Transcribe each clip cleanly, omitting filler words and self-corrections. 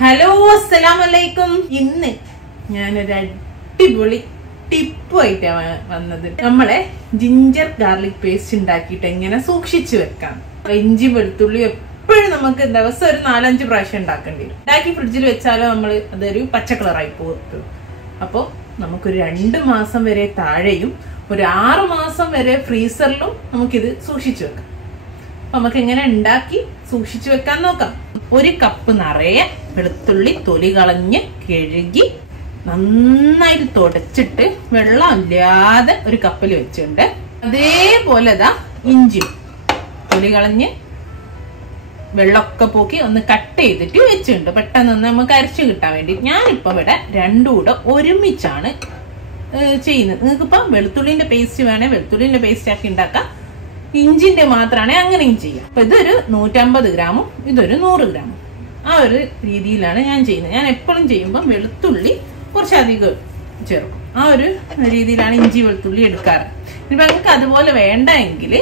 Hello, അസ്സലാമലൈക്കും. ഇന്ന് ഞാനൊരു അടിപൊളി ടിപ്പായിട്ടാണ് വന്നത്. നമ്മളെ ജിഞ്ചർ ഗാർലിക് പേസ്റ്റ് ഉണ്ടാക്കിയിട്ട് എങ്ങനെ സൂക്ഷിച്ചു വെക്കാം. ഇഞ്ചി വെളുത്തുള്ളി എപ്പോഴും നമുക്ക് ദിവസം ഒരു 4-5 പ്രാവശ്യം ഉണ്ടാക്കേണ്ടി വരും. ഉണ്ടാക്കി ഫ്രിഡ്ജിൽ വെച്ചാലോ അതൊരു പച്ച കളറായി പോകും. അപ്പോൾ നമുക്കൊരു 2 മാസം വരെ താഴെയും ഒരു 6 മാസം വരെ ഫ്രീസറിലും നമുക്കിത് സൂക്ഷിച്ചു വെക്കാം. അപ്പൊ നമുക്ക് എങ്ങനെ ഉണ്ടാക്കി സൂക്ഷിച്ചു വെക്കാൻ നോക്കാം. 1 കപ്പ് നിറയെ വെളുത്തുള്ളി തൊലി കളഞ്ഞ് കഴുകി നന്നായിട്ട് തുടച്ചിട്ട് വെള്ളമില്ലാതെ ഒരു കപ്പിൽ വെച്ചിട്ടുണ്ട്. അതേപോലെ ഇഞ്ചി തൊലി കളഞ്ഞ് വെള്ളമൊക്കെ പോക്കി ഒന്ന് കട്ട് ചെയ്തിട്ട് വെച്ചിട്ടുണ്ട്. പെട്ടെന്ന് നമുക്ക് അരച്ചു കിട്ടാൻ വേണ്ടി. ഞാനിപ്പോ ഇവിടെ രണ്ടും കൂടെ ഒരുമിച്ചാണ് ചെയ്യുന്നത്. നിങ്ങൾക്കിപ്പോ വെളുത്തുള്ളിന്റെ പേസ്റ്റ് വേണേ വെളുത്തുള്ളിന്റെ പേസ്റ്റ് ആക്കി ഉണ്ടാക്കാം. ഇഞ്ചിന്റെ മാത്രമാണ് അങ്ങനെയും ചെയ്യാം. അപ്പൊ ഇതൊരു 150 ഗ്രാമും ഇതൊരു 100 ഗ്രാമും ആ ഒരു രീതിയിലാണ് ഞാൻ ചെയ്യുന്നത്. ഞാൻ എപ്പോഴും ചെയ്യുമ്പോൾ വെളുത്തുള്ളി കുറച്ചധികം ചേർക്കും. ആ ഒരു രീതിയിലാണ് ഇഞ്ചി വെളുത്തുള്ളി എടുക്കാറ്. ഇനിയിപ്പോ നിങ്ങൾക്ക് അതുപോലെ വേണ്ട എങ്കിൽ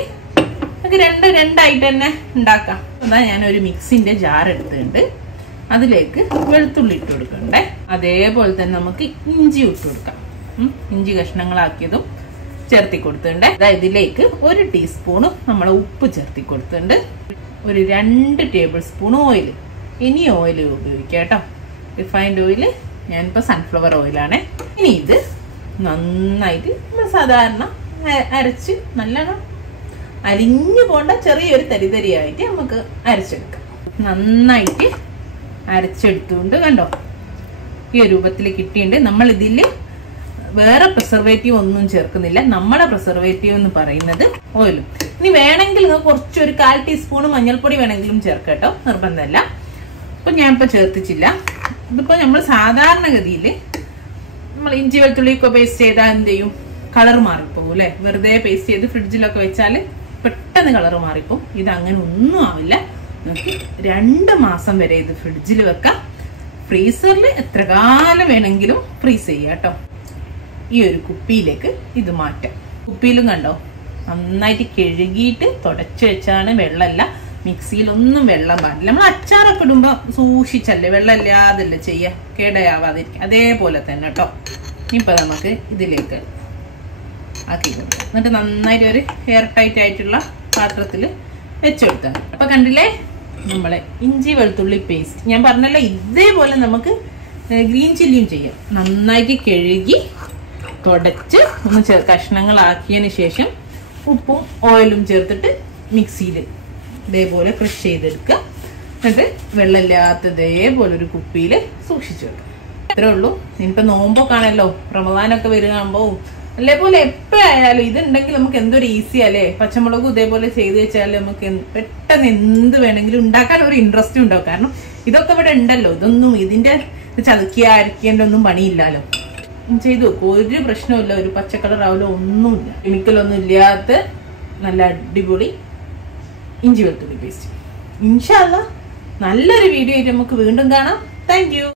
നമുക്ക് രണ്ടായിട്ട് തന്നെ ഉണ്ടാക്കാം. അതാ ഞാനൊരു മിക്സിന്റെ ജാർ എടുത്തിട്ടുണ്ട്. അതിലേക്ക് വെളുത്തുള്ളി ഇട്ട് കൊടുക്കണ്ടേ. അതേപോലെ തന്നെ നമുക്ക് ഇഞ്ചി ഇട്ട് കൊടുക്കാം. ഇഞ്ചി കഷ്ണങ്ങളാക്കിയതും ചേർത്തി കൊടുത്തിട്ടുണ്ട്. ഇതിലേക്ക് 1 ടീസ്പൂണ് നമ്മൾ ഉപ്പ് ചേർത്തി കൊടുത്തിട്ടുണ്ട്. ഒരു 2 ടേബിൾ സ്പൂൺ ഓയിൽ. ഇനി ഓയിൽ ഉപയോഗിക്കാം കേട്ടോ. Refined oil. ഞാനിപ്പോ സൺഫ്ലവർ ഓയിലാണ്. ഇനി ഇത് നന്നായിട്ട് നമ്മൾ സാധാരണ അരച്ച് നല്ലോണം അരിഞ്ഞു പോണ്ട ചെറിയൊരു തരിതരിയായിട്ട് നമുക്ക് അരച്ചെടുക്കാം. നന്നായിട്ട് അരച്ചെടുത്തുകൊണ്ട് കണ്ടോ ഈ രൂപത്തിൽ കിട്ടിയിട്ടുണ്ട്. നമ്മൾ ഇതിൽ വേറെ പ്രിസർവേറ്റീവ് ഒന്നും ചേർക്കുന്നില്ല. നമ്മളെ പ്രിസർവേറ്റീവ് എന്ന് പറയുന്നത് ഓയിലും. ഇനി വേണമെങ്കിൽ കുറച്ചൊരു 1/4 ടീസ്പൂൺ മഞ്ഞൾപ്പൊടി വേണമെങ്കിലും ചേർക്കാം കേട്ടോ, നിർബന്ധമല്ല. അപ്പൊ ഞാനിപ്പോ ചേർത്തിച്ചില്ല. ഇതിപ്പോ നമ്മൾ സാധാരണഗതിയിൽ നമ്മൾ ഇഞ്ചി വെളുത്തുള്ളിയൊക്കെ പേസ്റ്റ് ചെയ്താൽ എന്ത് ചെയ്യും, കളർ മാറിപ്പോകും അല്ലെ. വെറുതെ പേസ്റ്റ് ചെയ്ത് ഫ്രിഡ്ജിലൊക്കെ വെച്ചാൽ പെട്ടെന്ന് കളർ മാറിപ്പോകും. ഇത് അങ്ങനെ ഒന്നും ആവില്ല. നമുക്ക് 2 മാസം വരെ ഇത് ഫ്രിഡ്ജിൽ വെക്കാം. ഫ്രീസറിൽ എത്ര കാലം വേണമെങ്കിലും ഫ്രീസ് ചെയ്യാം കേട്ടോ. ഈ ഒരു കുപ്പിയിലേക്ക് ഇത് മാറ്റാം. കുപ്പിയിലും കണ്ടോ നന്നായിട്ട് കഴുകിയിട്ട് തുടച്ചു വെച്ചാണ്. വെള്ളമല്ല, മിക്സിയിലൊന്നും വെള്ളം പാടില്ല. നമ്മൾ അച്ചാറൊക്കെ ഇടുമ്പോ സൂക്ഷിച്ചല്ലേ, വെള്ളമില്ലാതല്ലേ ചെയ്യാ, കേടയാവാതിരിക്കും. അതേപോലെ തന്നെ കേട്ടോ. ഇപ്പൊ നമുക്ക് ഇതിലേക്ക് ആക്കി കൊടുക്കാം. എന്നിട്ട് നന്നായിട്ട് ഒരു എയർ ടൈറ്റ് ആയിട്ടുള്ള പാത്രത്തിൽ വെച്ചെടുത്താൽ. അപ്പൊ കണ്ടില്ലേ നമ്മളെ ഇഞ്ചി വെളുത്തുള്ളി പേസ്റ്റ്. ഞാൻ പറഞ്ഞല്ലോ ഇതേപോലെ നമുക്ക് ഗ്രീൻ ചില്ലിയും ചെയ്യാം. നന്നായിട്ട് കഴുകി തുടച്ച് ഒന്ന് കഷ്ണങ്ങളാക്കിയതിന് ശേഷം ഉപ്പും ഓയിലും ചേർത്തിട്ട് മിക്സിയിൽ ഇതേപോലെ ക്രഷ് ചെയ്തെടുക്കുക. എന്നിട്ട് വെള്ളമില്ലാത്ത ഇതേപോലെ ഒരു കുപ്പിയിൽ സൂക്ഷിച്ചു വെക്കുക. ഇത്രേ ഉള്ളൂ. ഇനിയിപ്പോ നോമ്പൊക്കെ ആണല്ലോ, റമദാനൊക്കെ വരികയാകുമ്പോ അതേപോലെ എപ്പോഴായാലും ഇതുണ്ടെങ്കിൽ നമുക്ക് എന്തൊരു ഈസി അല്ലേ. പച്ചമുളകും ഇതേപോലെ ചെയ്ത് വെച്ചാൽ നമുക്ക് പെട്ടെന്ന് എന്ത് വേണമെങ്കിലും ഉണ്ടാക്കാൻ ഒരു ഇൻട്രസ്റ്റ് ഉണ്ടാവും. കാരണം ഇതൊക്കെ ഇവിടെ ഉണ്ടല്ലോ. ഇതൊന്നും ഇതിന്റെ ചതുക്കിയ അരക്കേണ്ട ഒന്നും പണിയില്ലല്ലോ. ചെയ്തു വെക്കും, ഒരു പ്രശ്നമില്ല. ഒരു പച്ചക്കളർ ആവില്ല, ഒന്നുമില്ല. കെമിക്കലൊന്നും ഇല്ലാത്ത നല്ല അടിപൊളി ഇഞ്ചി വെളുത്തുള്ളി പേസ്റ്റ്. ഇൻഷാ അല്ലാഹ് നല്ലൊരു വീഡിയോ ആയിട്ട് നമുക്ക് വീണ്ടും കാണാം. Thank you.